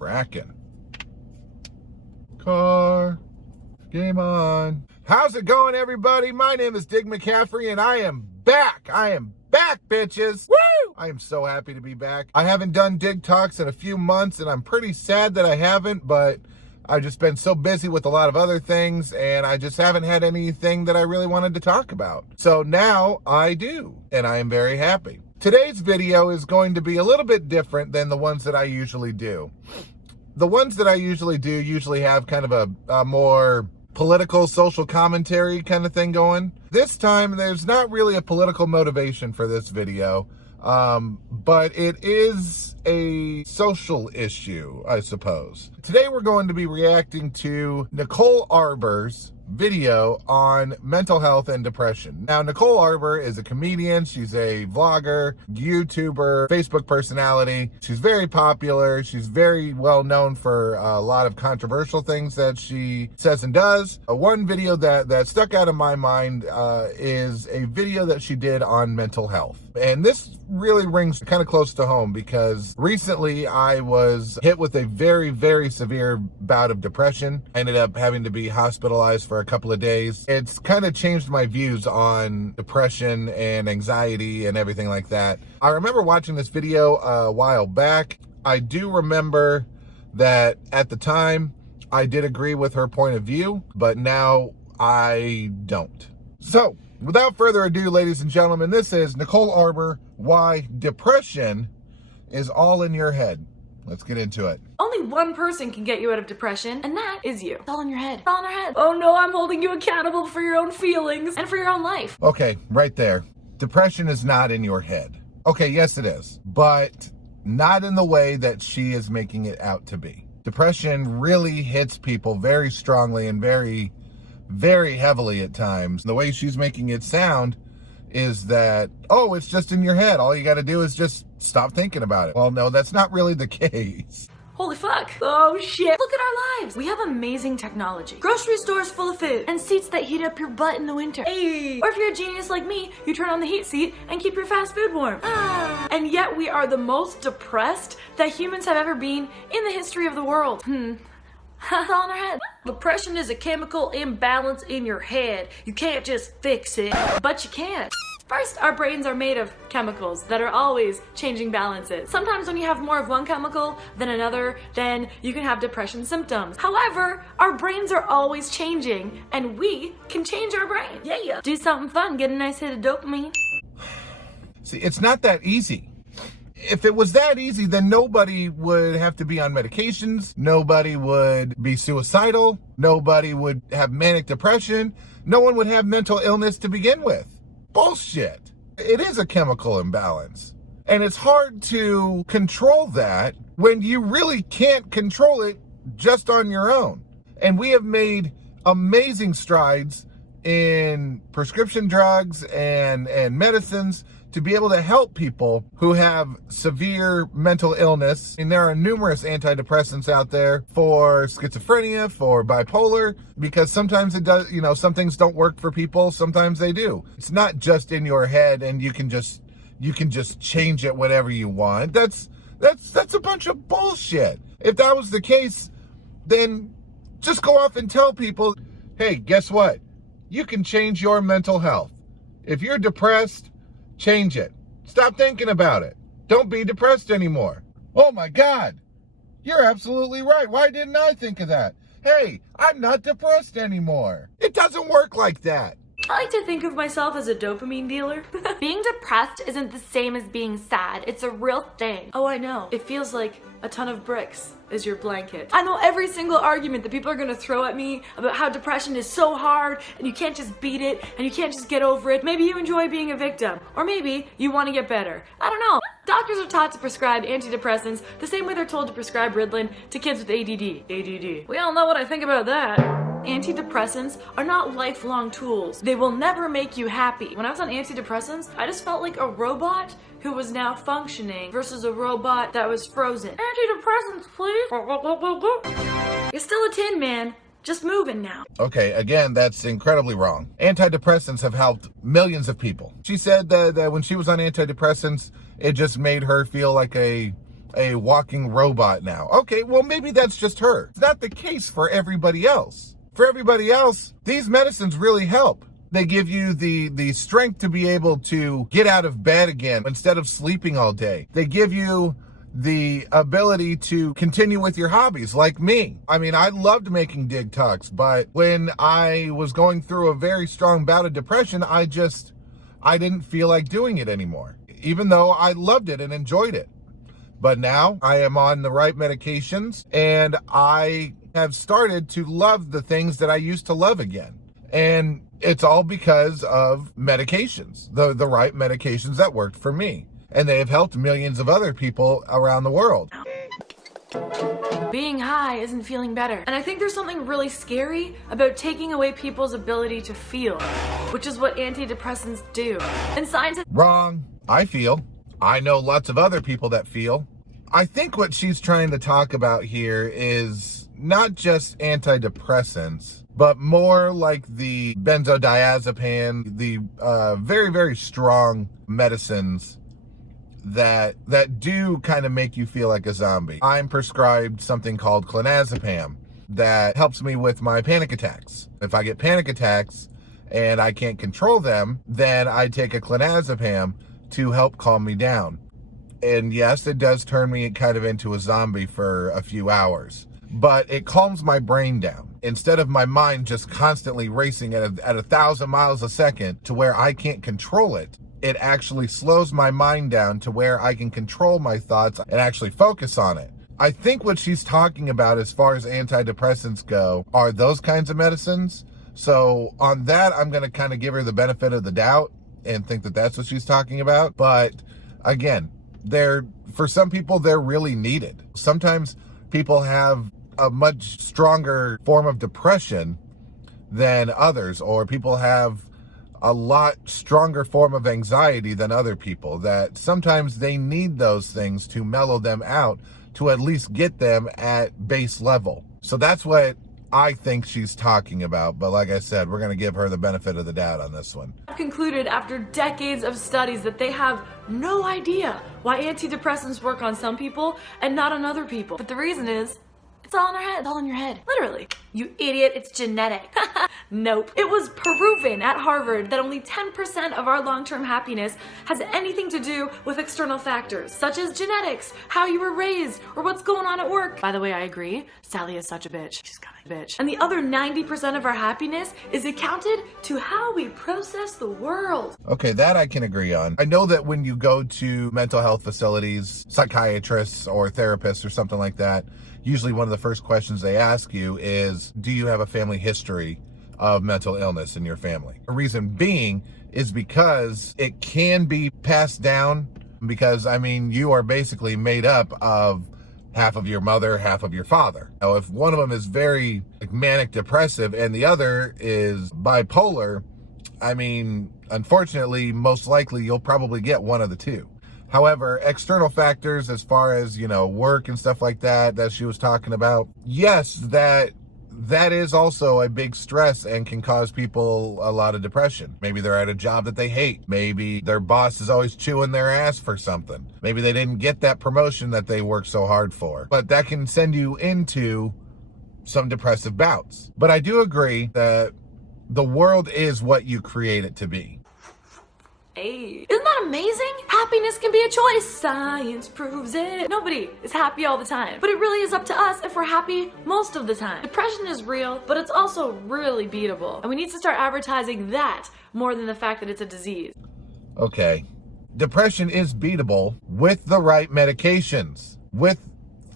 cracking. Car, game on. How's it going, everybody? My name is Dig McCaffrey, and I am back. I am back, bitches. Woo! I am so happy to be back. I haven't done Dig Talks in a few months, and I'm pretty sad that I haven't, but I've just been so busy with a lot of other things, and I just haven't had anything that I really wanted to talk about. So now I do, and I am very happy. Today's video is going to be a little bit different than the ones that I usually do. The ones that I usually do usually have kind of a more political, social commentary kind of thing going. This time, there's not really a political motivation for this video, but it is a social issue, I suppose. Today, we're going to be reacting to Nicole Arbour's video on mental health and depression. Now, Nicole Arbour is a comedian. She's a vlogger, YouTuber, Facebook personality. She's very popular. She's very well known for a lot of controversial things that she says and does. One video that stuck out in my mind is a video that she did on mental health. And this really rings kind of close to home because recently I was hit with a very, very severe bout of depression. I ended up having to be hospitalized for a couple of days. It's kind of changed my views on depression and anxiety and everything like that. I remember watching this video a while back. I do remember that at the time I did agree with her point of view, but now I don't. So, without further ado, ladies and gentlemen, this is Nicole Arbour, Why Depression is All in Your Head. Let's get into it. Only one person can get you out of depression, and that is you. It's all in your head. It's all in our head. Oh no, I'm holding you accountable for your own feelings and for your own life. Okay, right there. Depression is not in your head. Okay, yes it is, but not in the way that she is making it out to be. Depression really hits people very strongly and very heavily at times. The way she's making it sound is that, oh, it's just in your head. All you got to do is just stop thinking about it. Well, no, that's not really the case. Holy fuck. Oh shit. Look at our lives. We have amazing technology. Grocery stores full of food and seats that heat up your butt in the winter. Hey. Or if you're a genius like me, you turn on the heat seat and keep your fast food warm. And yet we are the most depressed that humans have ever been in the history of the world. It's all in our head. Depression is a chemical imbalance in your head. You can't just fix it, but you can. First, our brains are made of chemicals that are always changing balances. Sometimes when you have more of one chemical than another, then you can have depression symptoms. However, our brains are always changing, and we can change our brain. Yeah. Do something fun, get a nice hit of dopamine. See, it's not that easy. If it was that easy, then nobody would have to be on medications. Nobody would be suicidal. Nobody would have manic depression. No one would have mental illness to begin with. Bullshit. It is a chemical imbalance. And it's hard to control that when you really can't control it just on your own. And we have made amazing strides in prescription drugs and medicines to be able to help people who have severe mental illness. And there are numerous antidepressants out there for schizophrenia, for bipolar, because sometimes it does, some things don't work for people, sometimes they do. It's not just in your head and you can just change it whenever you want. That's a bunch of bullshit. If that was the case, then just go off and tell people, hey, guess what? You can change your mental health. If you're depressed, change it. Stop thinking about it. Don't be depressed anymore. Oh my God, you're absolutely right. Why didn't I think of that? Hey, I'm not depressed anymore. It doesn't work like that. I like to think of myself as a dopamine dealer. Being depressed isn't the same as being sad. It's a real thing. Oh, I know. It feels like a ton of bricks is your blanket. I know every single argument that people are gonna throw at me about how depression is so hard and you can't just beat it and you can't just get over it. Maybe you enjoy being a victim, or maybe you want to get better. I don't know. Doctors are taught to prescribe antidepressants the same way they're told to prescribe Ritalin to kids with ADD. We all know what I think about that. Antidepressants are not lifelong tools. They will never make you happy. When I was on antidepressants, I just felt like a robot who was now functioning versus a robot that was frozen. Antidepressants, please. You're still a tin man, just moving now. Okay, again, that's incredibly wrong. Antidepressants have helped millions of people. She said that when she was on antidepressants, it just made her feel like a a walking robot now. Okay, well, maybe that's just her. It's not the case for everybody else. For everybody else, these medicines really help. They give you the strength to be able to get out of bed again instead of sleeping all day. They give you the ability to continue with your hobbies, like me. I mean, I loved making Dig Talks, but when I was going through a very strong bout of depression, I didn't feel like doing it anymore, even though I loved it and enjoyed it. But now I am on the right medications, and I have started to love the things that I used to love again. And it's all because of medications, the right medications that worked for me. And they have helped millions of other people around the world. Being high isn't feeling better. And I think there's something really scary about taking away people's ability to feel, which is what antidepressants do. And scientists— Wrong. I know lots of other people that feel. I think what she's trying to talk about here is not just antidepressants, but more like the benzodiazepine, the very, very strong medicines that do kind of make you feel like a zombie. I'm prescribed something called clonazepam that helps me with my panic attacks. If I get panic attacks and I can't control them, then I take a clonazepam to help calm me down. And yes, it does turn me kind of into a zombie for a few hours, but it calms my brain down. Instead of my mind just constantly racing at 1,000 miles a second to where I can't control it, it actually slows my mind down to where I can control my thoughts and actually focus on it. I think what she's talking about as far as antidepressants go are those kinds of medicines. So on that, I'm going to kind of give her the benefit of the doubt and think that that's what she's talking about. But again, for some people, they're really needed. Sometimes people have a much stronger form of depression than others, or people have a lot stronger form of anxiety than other people, that sometimes they need those things to mellow them out, to at least get them at base level. So that's what I think she's talking about. But like I said, we're going to give her the benefit of the doubt on this one. concluded after decades of studies that they have no idea why antidepressants work on some people and not on other people. But the reason is, it's all in our head. It's all in your head. Literally. You idiot, it's genetic. Nope. It was proven at Harvard that only 10% of our long-term happiness has anything to do with external factors, such as genetics, how you were raised, or what's going on at work. By the way, I agree. Sally is such a bitch. She's kind of a bitch. And the other 90% of our happiness is accounted to how we process the world. Okay, that I can agree on. I know that when you go to mental health facilities, psychiatrists or therapists or something like that, usually one of the first questions they ask you is, do you have a family history of mental illness in your family? The reason being is because it can be passed down, because, I mean, you are basically made up of half of your mother, half of your father. Now, if one of them is very manic depressive and the other is bipolar, I mean, unfortunately, most likely you'll probably get one of the two. However, external factors as far as, work and stuff like that she was talking about, yes, that is also a big stress and can cause people a lot of depression. Maybe they're at a job that they hate. Maybe their boss is always chewing their ass for something. Maybe they didn't get that promotion that they worked so hard for. But that can send you into some depressive bouts. But I do agree that the world is what you create it to be. Hey, isn't that amazing? Happiness can be a choice. Science proves it. Nobody is happy all the time, but it really is up to us if we're happy most of the time. Depression is real, but it's also really beatable. And we need to start advertising that more than the fact that it's a disease. Okay. Depression is beatable with the right medications, with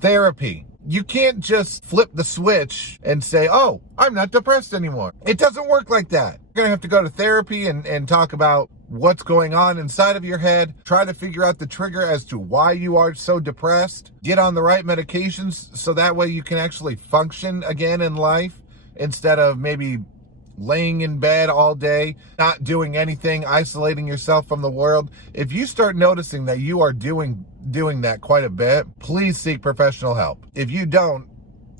therapy. You can't just flip the switch and say, oh, I'm not depressed anymore. It doesn't work like that. You're going to have to go to therapy and talk about what's going on inside of your head, try to figure out the trigger as to why you are so depressed, get on the right medications so that way you can actually function again in life instead of maybe laying in bed all day, not doing anything, isolating yourself from the world. If you start noticing that you are doing that quite a bit, please seek professional help. If you don't,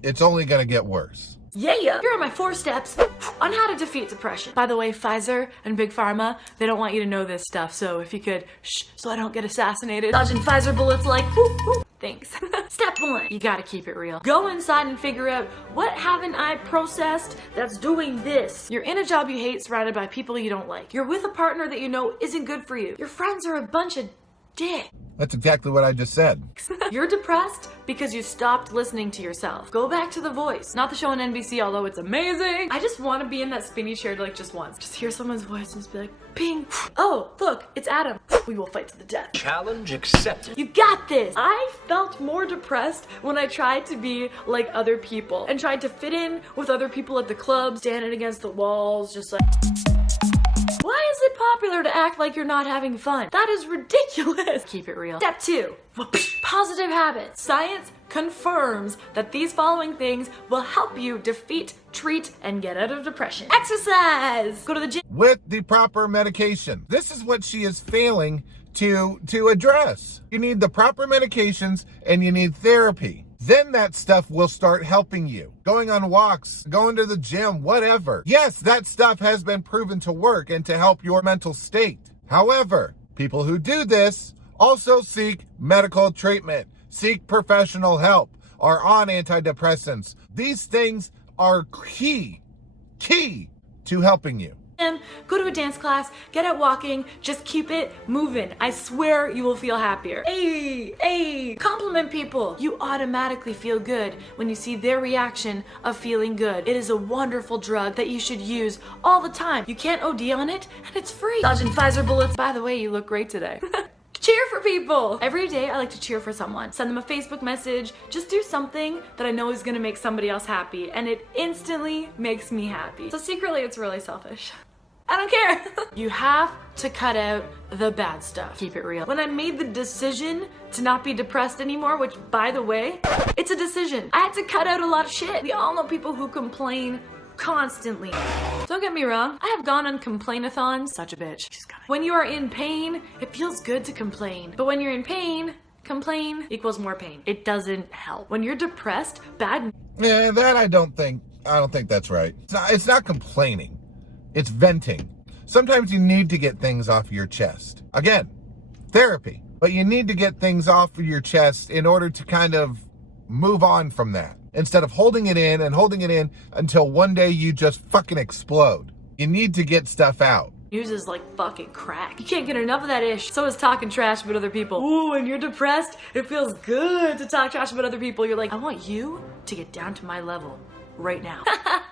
it's only going to get worse. Yeah, here are my 4 steps on how to defeat depression. By the way, Pfizer and Big Pharma, they don't want you to know this stuff, so if you could, shh, so I don't get assassinated. Dodging Pfizer bullets like, whoop, whoop. Thanks. Step 1, you gotta keep it real. Go inside and figure out, what haven't I processed that's doing this? You're in a job you hate surrounded by people you don't like. You're with a partner that you know isn't good for you. Your friends are a bunch of dicks. That's exactly what I just said. You're depressed because you stopped listening to yourself. Go back to The Voice. Not the show on NBC, although it's amazing. I just want to be in that spinny chair like just once. Just hear someone's voice and just be like, ping. Oh, look, it's Adam. We will fight to the death. Challenge accepted. You got this. I felt more depressed when I tried to be like other people and tried to fit in with other people at the club, standing against the walls, just like... Why is it popular to act like you're not having fun? That is ridiculous. Keep it real. Step 2, positive habits. Science confirms that these following things will help you defeat, treat, and get out of depression. Exercise. Go to the gym. With the proper medication. This is what she is failing to address. You need the proper medications and you need therapy. Then that stuff will start helping you. Going on walks, going to the gym, whatever. Yes, that stuff has been proven to work and to help your mental state. However, people who do this also seek medical treatment, seek professional help, are on antidepressants. These things are key to helping you. Go to a dance class, get out walking, just keep it moving. I swear you will feel happier. Hey, compliment people. You automatically feel good when you see their reaction of feeling good. It is a wonderful drug that you should use all the time. You can't OD on it, and it's free. Dodging Pfizer bullets. By the way, you look great today. Cheer for people! Every day I like to cheer for someone. Send them a Facebook message. Just do something that I know is gonna make somebody else happy, and it instantly makes me happy. So secretly, it's really selfish. I don't care. You have to cut out the bad stuff. Keep it real. When I made the decision to not be depressed anymore, which by the way, it's a decision. I had to cut out a lot of shit. We all know people who complain constantly. Don't get me wrong, I have gone on complain-a-thons. Such a bitch. When you are in pain, it feels good to complain. But when you're in pain, complain equals more pain. It doesn't help. When you're depressed, bad... Yeah, that I don't think that's right. It's not complaining. It's venting. Sometimes you need to get things off your chest. Again, therapy. But you need to get things off of your chest in order to kind of move on from that. Instead of holding it in until one day you just fucking explode. You need to get stuff out. News is like fucking crack. You can't get enough of that ish. So is talking trash about other people. Ooh, when you're depressed, it feels good to talk trash about other people. You're like, I want you to get down to my level right now.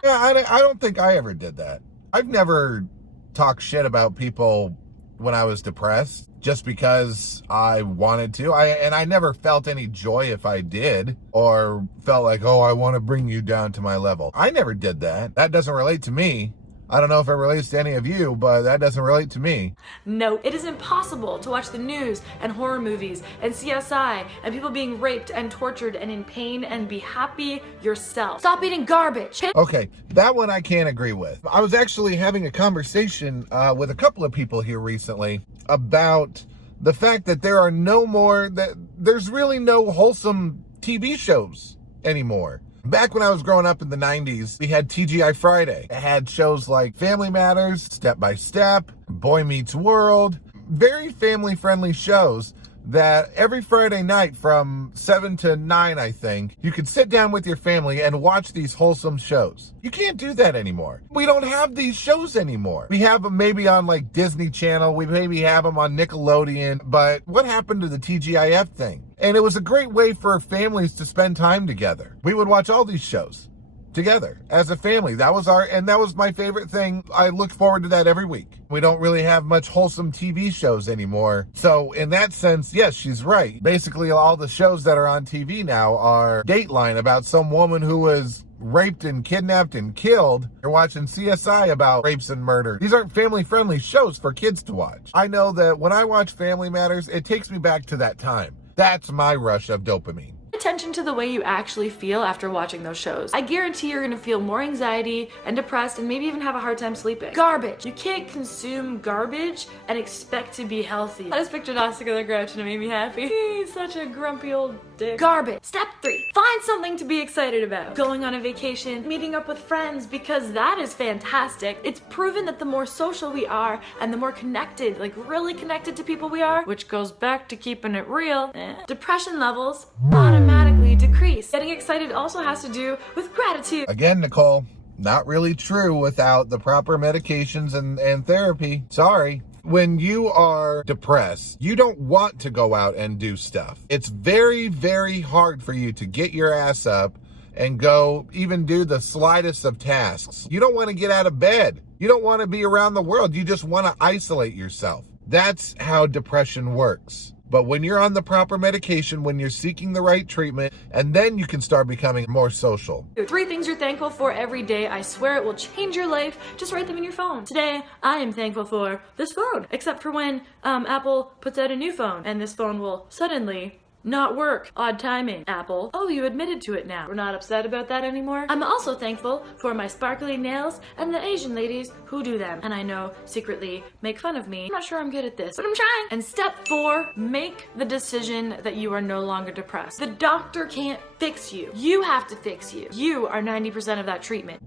Yeah, I don't think I ever did that. I've never talked shit about people when I was depressed just because I wanted to. I never felt any joy if I did, or felt like, oh, I want to bring you down to my level. I never did that. That doesn't relate to me. I don't know if it relates to any of you, but that doesn't relate to me. No, it is impossible to watch the news and horror movies and CSI and people being raped and tortured and in pain and be happy yourself. Stop eating garbage. Okay, that one I can't agree with. I was actually having a conversation with a couple of people here recently about the fact that there's really no wholesome TV shows anymore. Back when I was growing up in the 90s, we had TGI Friday. It had shows like Family Matters, Step by Step, Boy Meets World, very family-friendly shows that every Friday night from 7 to 9, I think, you could sit down with your family and watch these wholesome shows. You can't do that anymore. We don't have these shows anymore. We have them maybe on like Disney Channel, we maybe have them on Nickelodeon, but what happened to the TGIF thing? And it was a great way for families to spend time together. We would watch all these shows together as a family. That was my favorite thing. I look forward to that every week. We don't really have much wholesome TV shows anymore. So in that sense, yes, she's right. Basically, all the shows that are on TV now are Dateline about some woman who was raped and kidnapped and killed. You're watching CSI about rapes and murder. These aren't family-friendly shows for kids to watch. I know that when I watch Family Matters, it takes me back to that time. That's my rush of dopamine. attention to the way you actually feel after watching those shows. I guarantee you're gonna feel more anxiety and depressed and maybe even have a hard time sleeping. Garbage. You can't consume garbage and expect to be healthy. I just pictured Oscar the Grouch and it made me happy. He's such a grumpy old dick. Garbage. Step 3. Find something to be excited about. Going on a vacation, meeting up with friends, because that is fantastic. It's proven that the more social we are and the more connected, like really connected to people we are, which goes back to keeping it real, depression levels automatically decrease. Getting excited also has to do with gratitude. Again, Nicole, not really true without the proper medications and therapy. Sorry. When you are depressed, you don't want to go out and do stuff. It's very, very hard for you to get your ass up and go even do the slightest of tasks. You don't want to get out of bed. You don't want to be around the world. You just want to isolate yourself. That's how depression works. But when you're on the proper medication, when you're seeking the right treatment, and then you can start becoming more social. 3 things you're thankful for every day. I swear it will change your life. Just write them in your phone. Today, I am thankful for this phone. Except for when Apple puts out a new phone and this phone will suddenly not work. Odd timing, Apple. Oh, you admitted to it now. We're not upset about that anymore. I'm also thankful for my sparkly nails and the Asian ladies who do them. And I know secretly make fun of me. I'm not sure I'm good at this, but I'm trying. And step 4, make the decision that you are no longer depressed. The doctor can't fix you. You have to fix you. You are 90% of that treatment.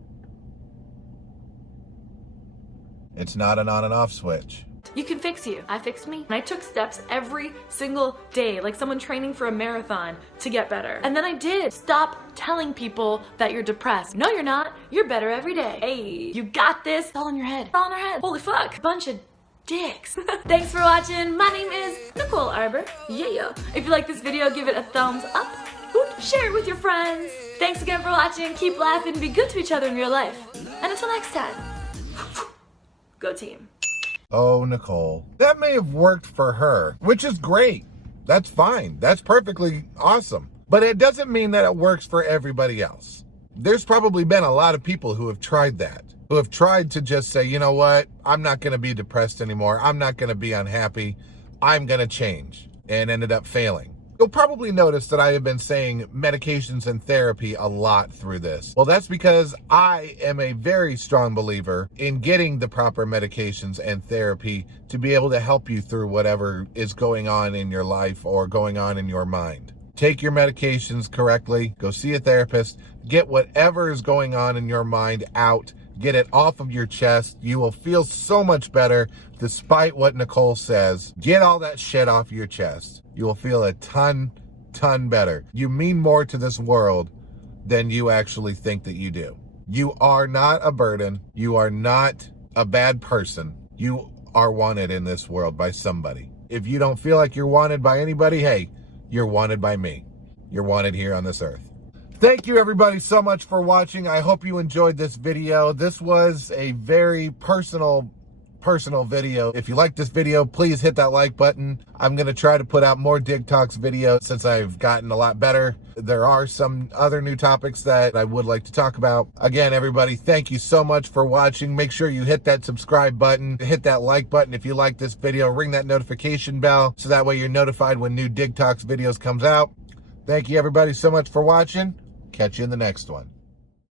It's not an on and off switch. You can fix you. I fixed me. And I took steps every single day, like someone training for a marathon to get better. And then I did. Stop telling people that you're depressed. No, you're not. You're better every day. Hey, you got this. It's all in your head. It's all in our head. Holy fuck. Bunch of dicks. Thanks for watching. My name is Nicole Arbour. Yeah. If you like this video, give it a thumbs up. Share it with your friends. Thanks again for watching. Keep laughing. Be good to each other in real life. And until next time, go team. Oh, Nicole. That may have worked for her, which is great. That's fine. That's perfectly awesome. But it doesn't mean that it works for everybody else. There's probably been a lot of people who have tried that, who have tried to just say, you know what? I'm not going to be depressed anymore. I'm not going to be unhappy. I'm going to change, and ended up failing. You'll probably notice that I have been saying medications and therapy a lot through this. Well, that's because I am a very strong believer in getting the proper medications and therapy to be able to help you through whatever is going on in your life or going on in your mind. Take your medications correctly, go see a therapist, get whatever is going on in your mind out, get it off of your chest. You will feel so much better despite what Nicole says. Get all that shit off your chest. You will feel a ton better. You mean more to this world than you actually think that you do. You are not a burden. You are not a bad person. You are wanted in this world by somebody. If you don't feel like you're wanted by anybody, hey, you're wanted by me. You're wanted here on this earth. Thank you everybody so much for watching. I hope you enjoyed this video. This was a very personal video. If you like this video, please hit that like button. I'm going to try to put out more Dig Talks videos since I've gotten a lot better. There are some other new topics that I would like to talk about. Again, everybody, thank you so much for watching. Make sure you hit that subscribe button, hit that like button if you like this video, ring that notification bell so that way you're notified when new Dig Talks videos comes out. Thank you everybody so much for watching. Catch you in the next one.